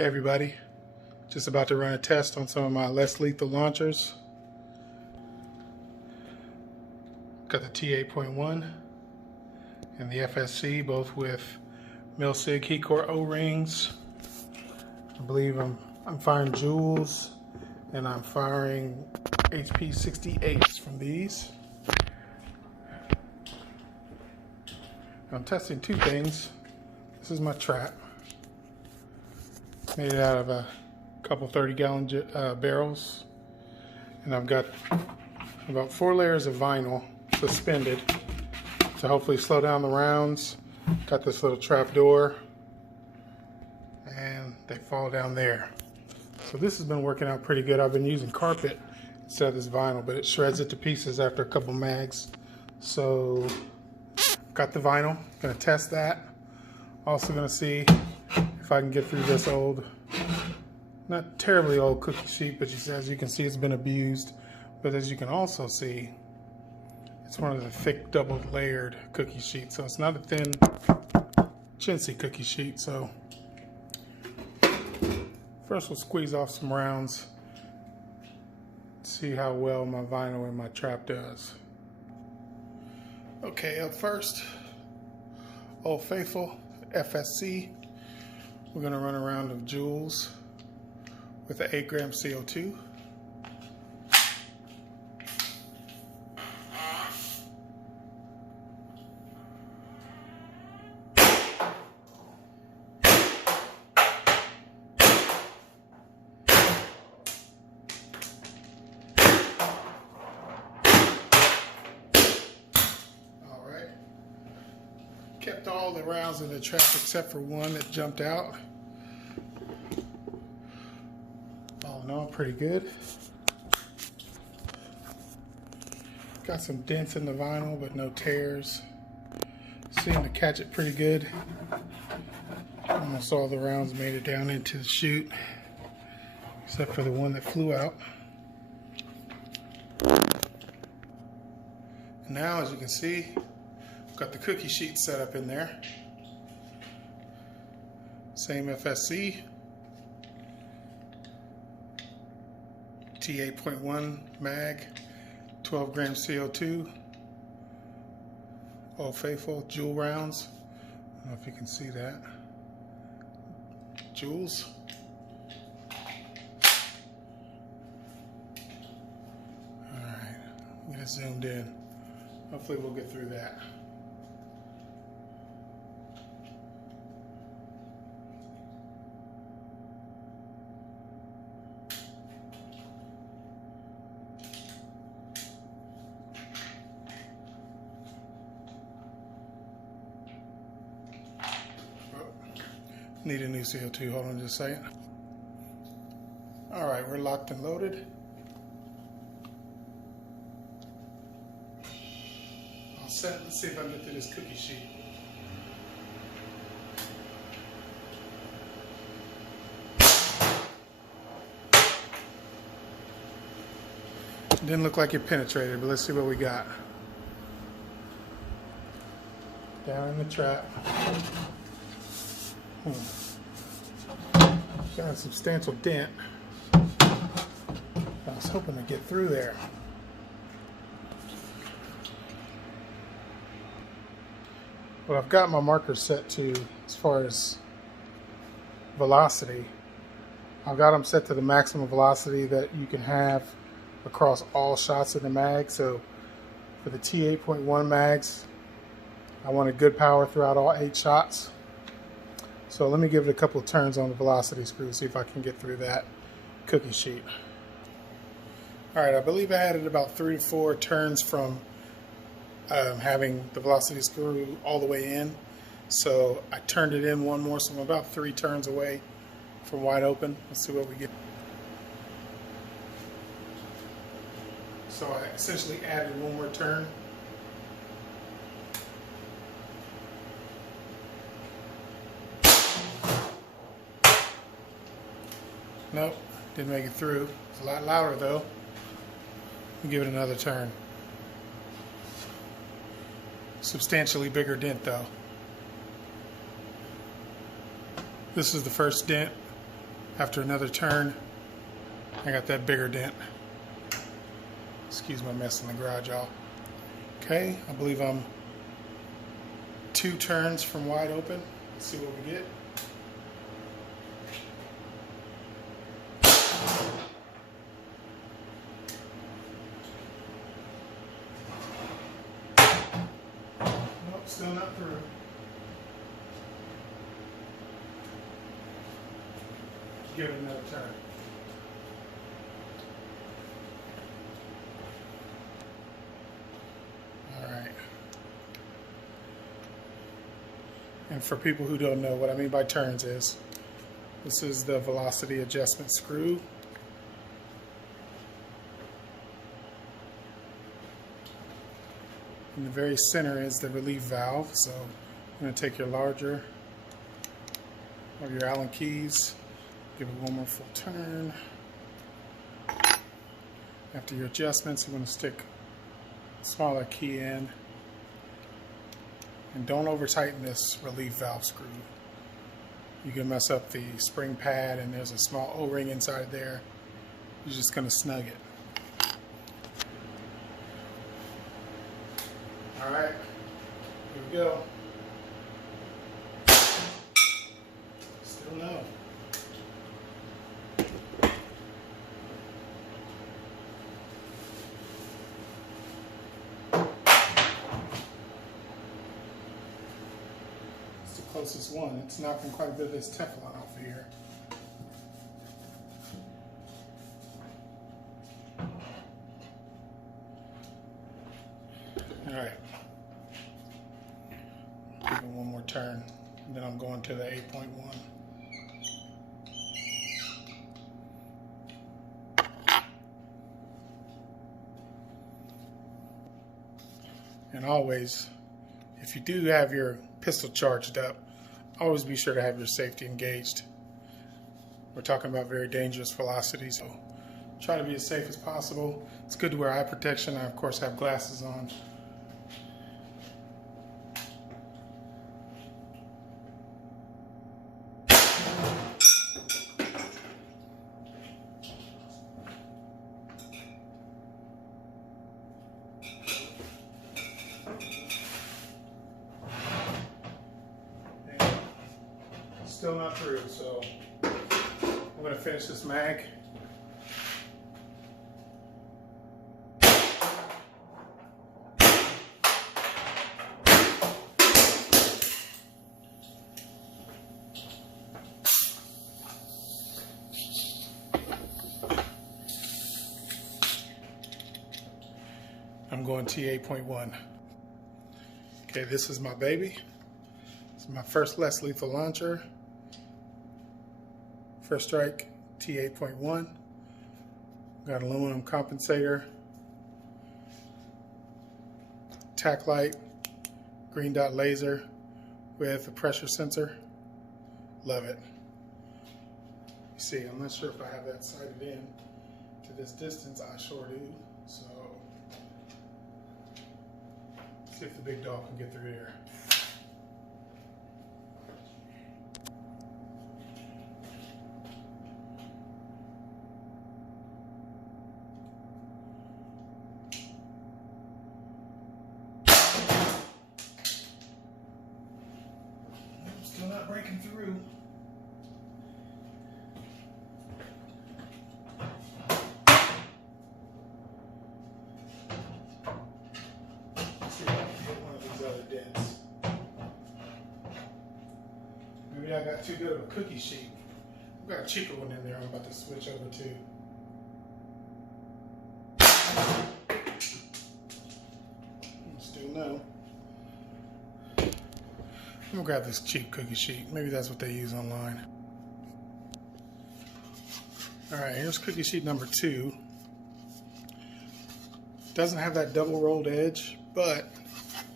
Hey everybody, just about to run a test on some of my less lethal launchers. Got the T8.1 and the FSC, both with mil-sig heat core O-rings. I believe I'm firing JULs and I'm firing HP68s from these. I'm testing two things. This is my trap. Made it out of a couple 30-gallon barrels, and I've got about 4 layers of vinyl suspended to hopefully slow down the rounds. Got this little trap door, and they fall down there. So this has been working out pretty good. I've been using carpet instead of this vinyl, but it shreds it to pieces after a couple mags. So got the vinyl, gonna test that. Also gonna see if I can get through this old, not terribly old cookie sheet, but as you can see, it's been abused. But as you can also see, it's one of the thick double layered cookie sheets. So it's not a thin chintzy cookie sheet. So first we'll squeeze off some rounds, see how well my vinyl and my trap does. Okay, up first, Old Faithful FSC. We're going to run a round of JULs with an 8 gram CO2. Kept all the rounds in the trap except for one that jumped out. All in all, pretty good. Got some dents in the vinyl, but no tears. Seemed to catch it pretty good. Almost all the rounds made it down into the chute, except for the one that flew out. And now, as you can see, got the cookie sheet set up in there. Same FSC. T8.1 mag, 12 gram CO2. Old Faithful JUL rounds. I don't know if you can see that. JULs. Alright, get it zoomed in. Hopefully we'll get through that. Need a new CO2, hold on just a second. Alright, we're locked and loaded. All set, let's see if I can get through this cookie sheet. Didn't look like it penetrated, but let's see what we got. Down in the trap. Got a substantial dent. I was hoping to get through there. Well, I've got my marker set to, as far as velocity, I've got them set to the maximum velocity that you can have across all shots in the mag. So for the T8.1 mags, I want a good power throughout all 8 shots. So let me give it a couple of turns on the velocity screw, see if I can get through that cookie sheet. Alright, I believe I had it about 3 to 4 turns from having the velocity screw all the way in. So I turned it in one more, so I'm about 3 turns away from wide open. Let's see what we get. So I essentially added one more turn. Nope, didn't make it through. It's a lot louder though. We'll give it another turn. Substantially bigger dent though. This is the first dent After another turn, I got that bigger dent. Excuse my mess in the garage, y'all. Okay, I believe I'm 2 turns from wide open. Let's see what we get. Nope, still not through. Give it another turn. Alright. And for people who don't know, what I mean by turns is, this is the velocity adjustment screw. In the very center is the relief valve, so I'm going to take your larger or your Allen keys, give it one more full turn. After your adjustments, you're going to stick a smaller key in. And don't over tighten this relief valve screw. You can mess up the spring pad, and there's a small O-ring inside there. You're just going to snug it. Alright, here we go. Still no. It's the closest one. It's knocking quite a bit of this Teflon off of here. Alright. Give it one more turn. And then I'm going to the 8.1. And always, if you do have your pistol charged up, always be sure to have your safety engaged. We're talking about very dangerous velocities, so try to be as safe as possible. It's good to wear eye protection. I, of course, have glasses on. Still not through, so I'm going to finish this mag. I'm going T8.1. Okay, this is my baby. This is my first less lethal launcher. First strike, T8.1. Got aluminum compensator, tack light, green dot laser with a pressure sensor. Love it. You see, I'm not sure if I have that sighted in to this distance. I sure do. So, see if the big dog can get through here. Still not breaking through. Let's see if I can hit one of these other dents. Maybe I got too good of a cookie sheet. I've got a cheaper one in there I'm about to switch over to. Still no. I'm gonna grab this cheap cookie sheet. Maybe that's what they use online. Alright, here's cookie sheet number 2. Doesn't have that double rolled edge, but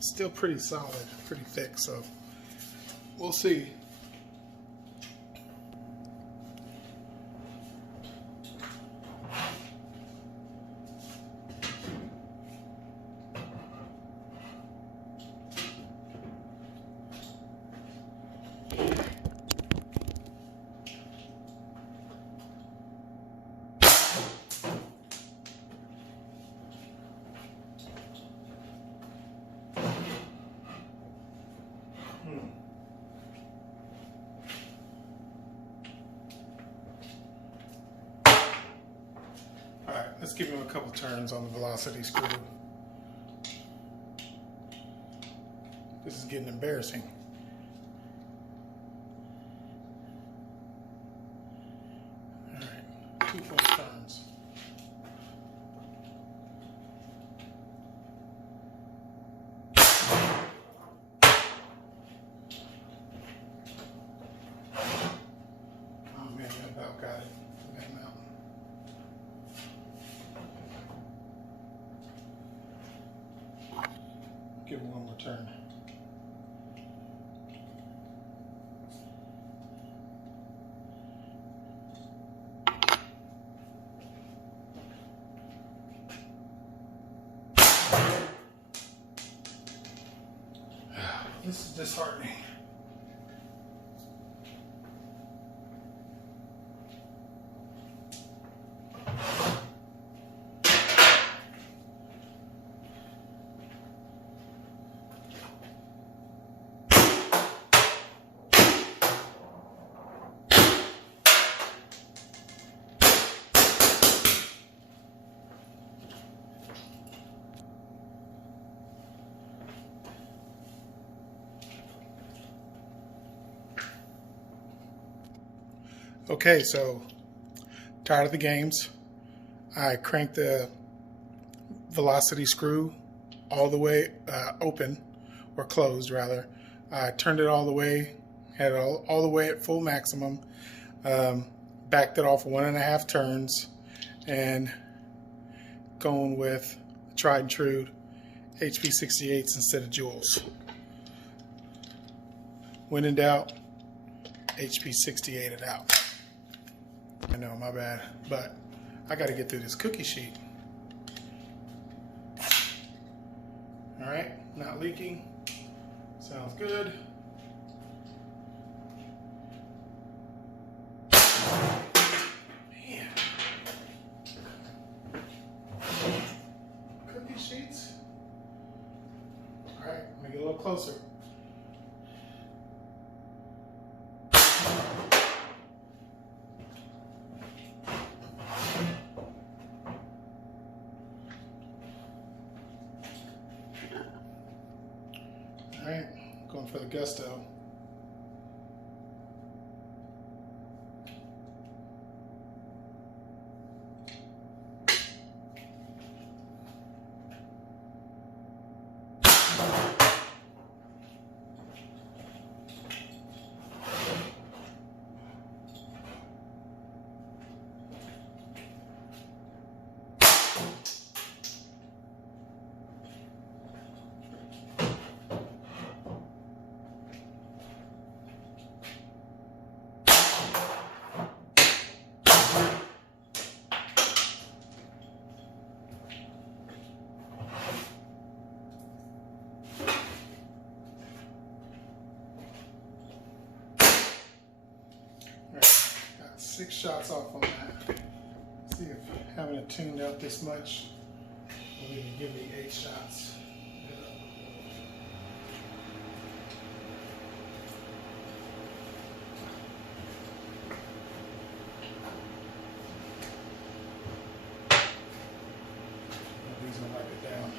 still pretty solid, pretty thick, so we'll see. Let's give him a couple turns on the velocity screw. This is getting embarrassing. All right, 2 full turns. Oh man, I about got it. Got him out. Give him one more turn. This is disheartening. Okay, so tired of the games. I cranked the velocity screw all the way open, or closed rather. I turned it all the way, had it all the way at full maximum, backed it off 1.5 turns, and going with tried and true HP68s instead of JULs. When in doubt, HP68 it out. I know, my bad, but I got to get through this cookie sheet. All right, not leaking. Sounds good. Man. Cookie sheets. All right, let me get a little closer. All right, going for the gusto. Got 6 shots off on that. Let's see if having it tuned out this much will even give me 8 shots. These will wipe it down.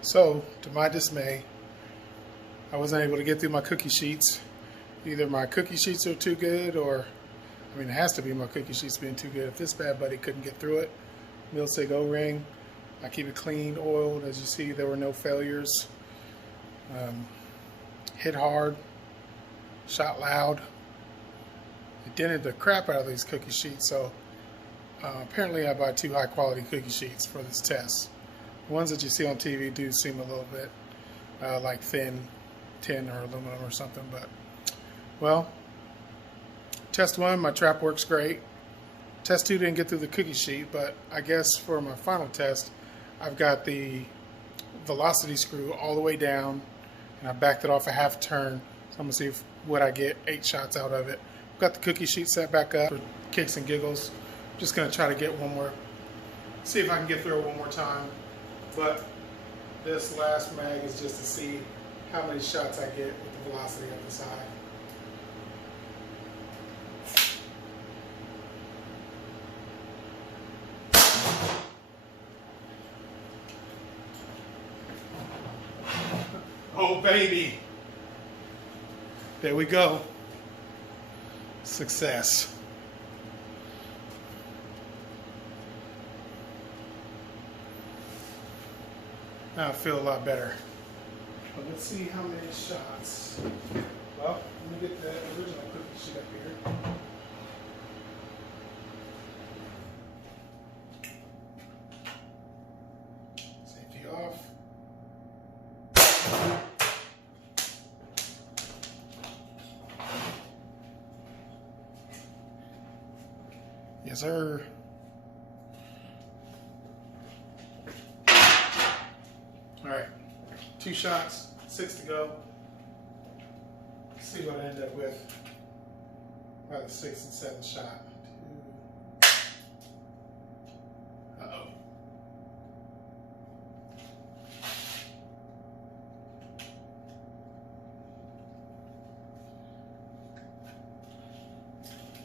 So, to my dismay, I wasn't able to get through my cookie sheets. Either my cookie sheets are too good, or, I mean, it has to be my cookie sheets being too good. If this bad buddy couldn't get through it, Milsig O-ring. I keep it clean, oiled. As you see, there were no failures. Hit hard, shot loud. It dented the crap out of these cookie sheets, so apparently I bought 2 high-quality cookie sheets for this test. The ones that you see on TV do seem a little bit like thin tin or aluminum or something, but well, test 1, my trap works great. Test 2 didn't get through the cookie sheet, but I guess for my final test, I've got the velocity screw all the way down, and I backed it off a half turn, I'm gonna see what I get 8 shots out of it. Got the cookie sheet set back up for kicks and giggles. Just gonna try to get one more, see if I can get through it one more time. But this last mag is just to see how many shots I get with the velocity up this high. Oh baby, there we go. Success. Now I feel a lot better. But let's see how many shots. Well, let me get the original cookie sheet up here. Safety off. Yes, sir. All right, 2 shots, 6 to go. Let's see what I end up with by the 6th and 7th shot. Uh-oh.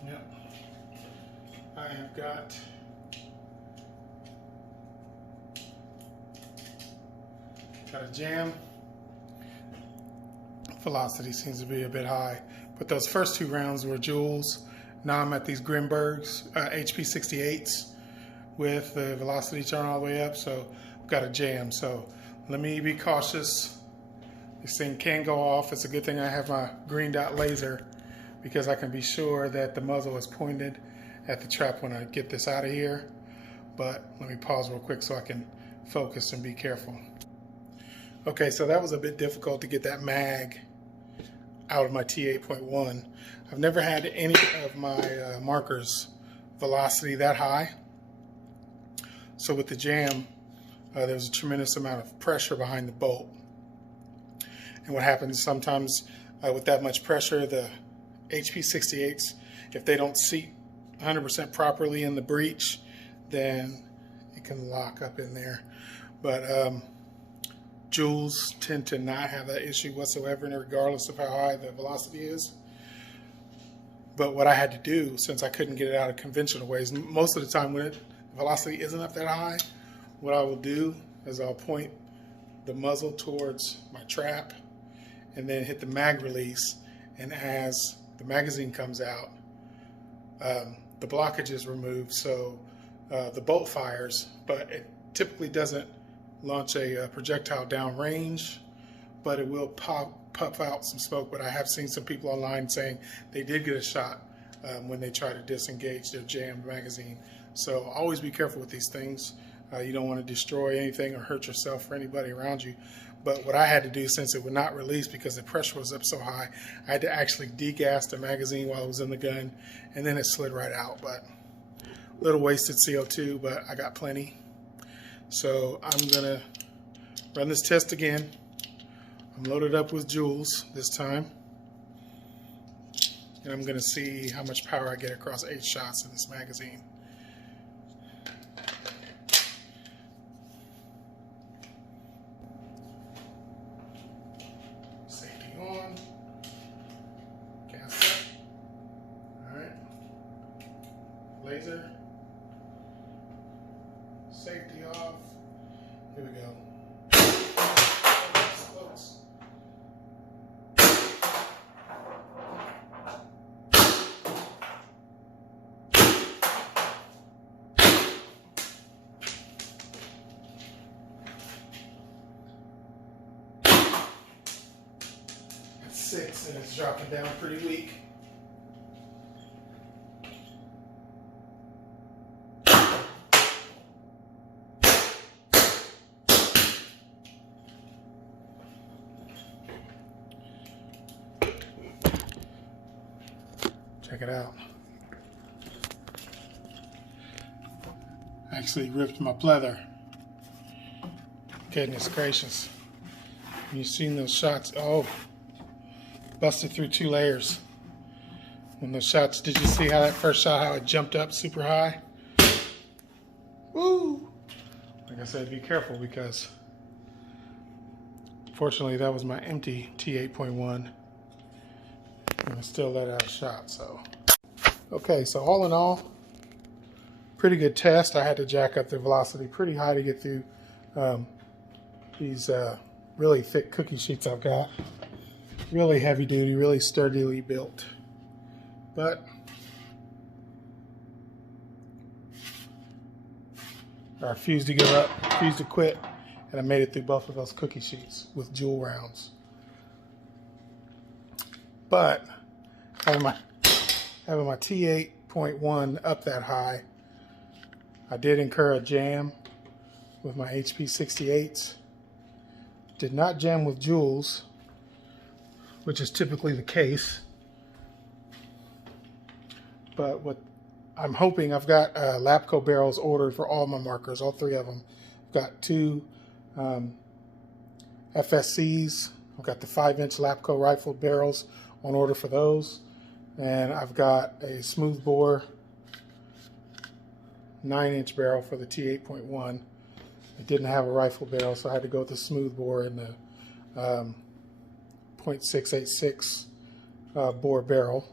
Yep. I have got a jam. Velocity seems to be a bit high, but those first 2 rounds were JULs. Now I'm at these Grimburgs HP68s with the velocity turn all the way up, so I've got a jam. So let me be cautious. This thing can go off. It's a good thing I have my green dot laser because I can be sure that the muzzle is pointed at the trap when I get this out of here. But let me pause real quick so I can focus and be careful. Okay, so that was a bit difficult to get that mag out of my T8.1. I've never had any of my markers velocity that high. So with the jam, there's a tremendous amount of pressure behind the bolt. And what happens sometimes with that much pressure, the HP68s, if they don't seat 100% properly in the breech, then it can lock up in there. But JULs tend to not have that issue whatsoever, regardless of how high the velocity is. But what I had to do, since I couldn't get it out of conventional ways, most of the time when the velocity isn't up that high, what I will do is I'll point the muzzle towards my trap and then hit the mag release, and as the magazine comes out, the blockage is removed, so the bolt fires, but it typically doesn't launch a projectile downrange, but it will puff out some smoke. But I have seen some people online saying they did get a shot when they try to disengage their jammed magazine. So always be careful with these things. You don't want to destroy anything or hurt yourself or anybody around you. But what I had to do, since it would not release because the pressure was up so high, I had to actually degas the magazine while it was in the gun, and then it slid right out. But a little wasted CO2, but I got plenty. So I'm gonna run this test again. I'm loaded up with JULs this time, and I'm gonna see how much power I get across 8 shots in this magazine. Safety on, gas up. All right, laser. Safety off. Here we go. Close. That's 6, and it's dropping down pretty weak. Check it out. Actually ripped my pleather. Goodness gracious. You've seen those shots. Oh, busted through 2 layers. And the shots, did you see how that first shot, how it jumped up super high? Woo! Like I said, be careful because fortunately that was my empty T8.1 and I still let out a shot. So okay, so all in all, pretty good test. I had to jack up the velocity pretty high to get through these really thick cookie sheets I've got. Really heavy duty, really sturdily built. But I refused to give up, refused to quit, and I made it through both of those cookie sheets with JUL rounds. But having my T8.1 up that high, I did incur a jam with my HP68s. Did not jam with JULs, which is typically the case. But what I'm hoping, I've got Lapco barrels ordered for all my markers, all 3 of them. I've got 2 FSCs. I've got the 5-inch Lapco rifled barrels on order for those. And I've got a smooth bore 9-inch barrel for the T8.1. I didn't have a rifle barrel, so I had to go with the smooth bore and the .686 bore barrel.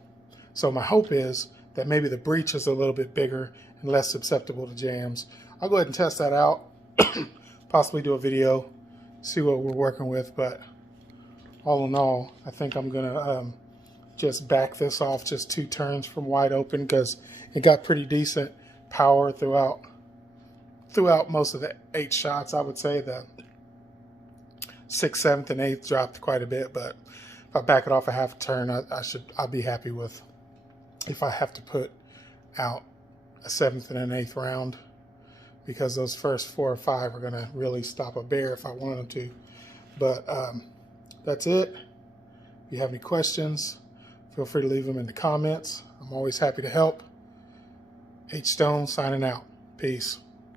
So my hope is that maybe the breech is a little bit bigger and less susceptible to jams. I'll go ahead and test that out, possibly do a video, see what we're working with. But all in all, I think I'm gonna just back this off just 2 turns from wide open because it got pretty decent power throughout most of the 8 shots. I would say the 6th, 7th, and 8th dropped quite a bit, but if I back it off a half a turn, I'll be happy with. If I have to put out a 7th and an 8th round, because those first 4 or 5 are gonna really stop a bear if I wanted them to. But that's it. If you have any questions, feel free to leave them in the comments. I'm always happy to help. H Stone signing out. Peace.